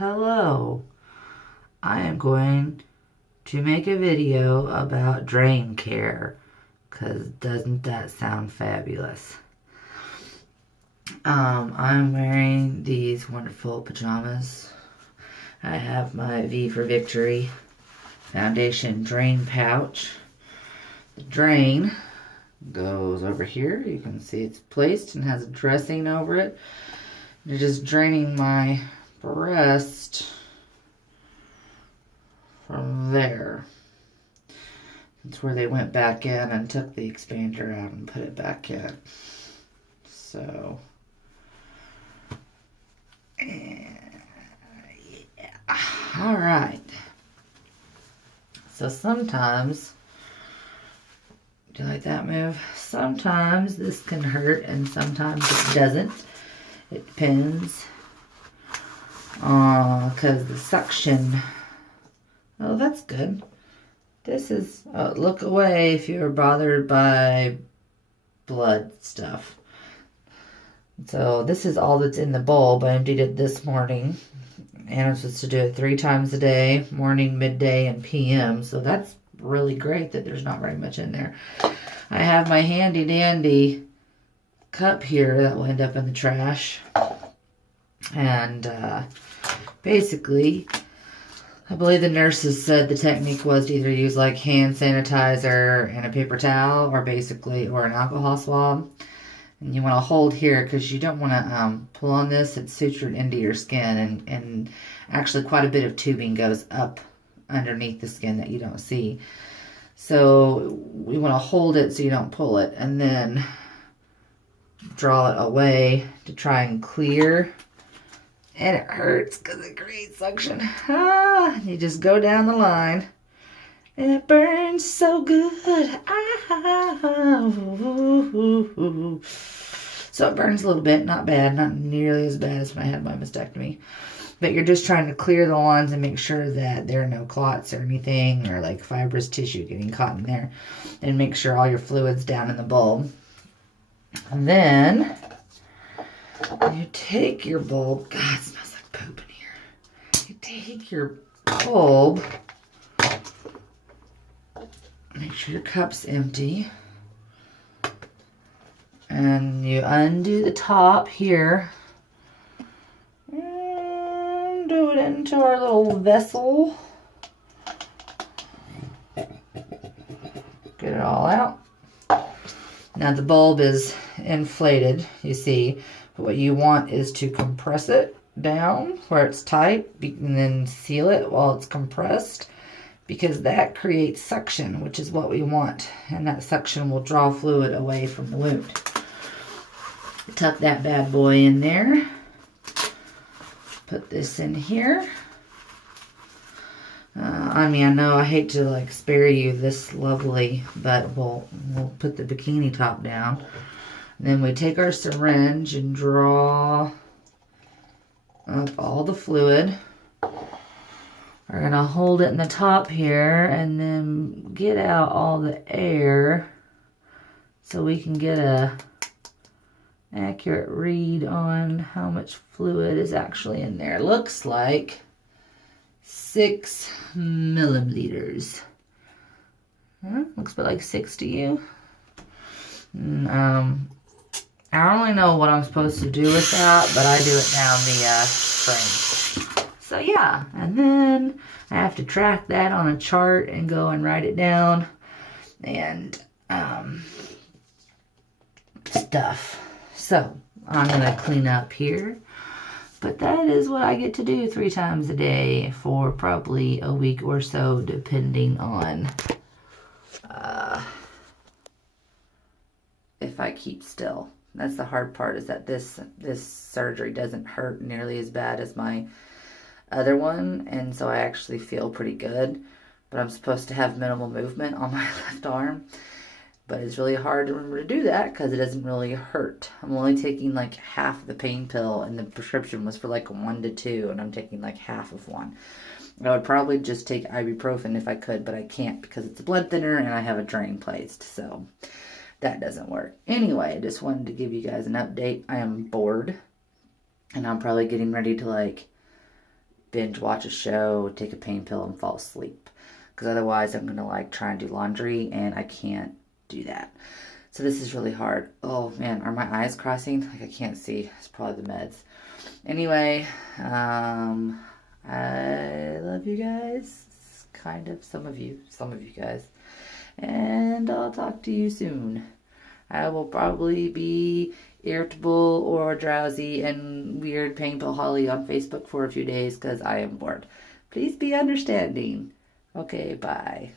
Hello, I am going to make a video about drain care, because doesn't that sound fabulous? I'm wearing these wonderful pajamas. I have my V for Victory Foundation drain pouch. The drain goes over here. You can see it's placed and has a dressing over it. You're just draining my breast from there. That's where they went back in and took the expander out and put it back in. So, yeah. All right. So sometimes, do you like that move? Sometimes this can hurt and sometimes it doesn't. It depends. Because the suction. Oh, that's good. This is, look away if you're bothered by blood stuff. So this is all that's in the bulb. I emptied it this morning. And I'm supposed to do it 3 times a day, morning, midday, and PM. So that's really great that there's not very much in there. I have my handy dandy cup here that will end up in the trash. And basically, I believe the nurses said the technique was to either use like hand sanitizer and a paper towel or an alcohol swab. And you want to hold here because you don't want to pull on this. It's sutured into your skin and actually quite a bit of tubing goes up underneath the skin that you don't see. So we want to hold it so you don't pull it and then draw it away to try and clear. And it hurts because it creates suction. You just go down the line. And it burns so good. So it burns a little bit. Not bad. Not nearly as bad as when I had my mastectomy. But you're just trying to clear the lines and make sure that there are no clots or anything. Or like fibrous tissue getting caught in there. And make sure all your fluid's down in the bulb. And then you take your bulb. God, it smells like poop in here. You take your bulb. Make sure your cup's empty. And you undo the top here. And do it into our little vessel. Get it all out. Now the bulb is inflated, you see. But what you want is to compress it down where it's tight and then seal it while it's compressed. Because that creates suction, which is what we want. And that suction will draw fluid away from the wound. Tuck that bad boy in there. Put this in here. I know I hate to like spare you this lovely, but we'll put the bikini top down. And then we take our syringe and draw up all the fluid. We're going to hold it in the top here and then get out all the air so we can get a accurate read on how much fluid is actually in there. Looks like 6 milliliters. Looks about like 6 to you. And, I don't really know what I'm supposed to do with that, but I do it down the string. So yeah, and then I have to track that on a chart and go and write it down and stuff. So I'm going to clean up here. But that is what I get to do 3 times a day for probably a week or so, depending on if I keep still. That's the hard part, is that this surgery doesn't hurt nearly as bad as my other one, and so I actually feel pretty good, but I'm supposed to have minimal movement on my left arm, but it's really hard to remember to do that because it doesn't really hurt. I'm only taking like half the pain pill, and the prescription was for like 1 to 2, and I'm taking like half of one. I would probably just take ibuprofen if I could, but I can't because it's a blood thinner and I have a drain placed, so that doesn't work. Anyway, I just wanted to give you guys an update. I am bored, and I'm probably getting ready to like binge watch a show, take a pain pill, and fall asleep. Because otherwise I'm going to like try and do laundry and I can't do that. So this is really hard. Oh man, are my eyes crossing? Like I can't see. It's probably the meds. Anyway, I love you guys. Kind of, some of you guys. And I'll talk to you soon. I will probably be irritable or drowsy and weird painful Holly on Facebook for a few days because I am bored. Please be understanding. Okay, bye.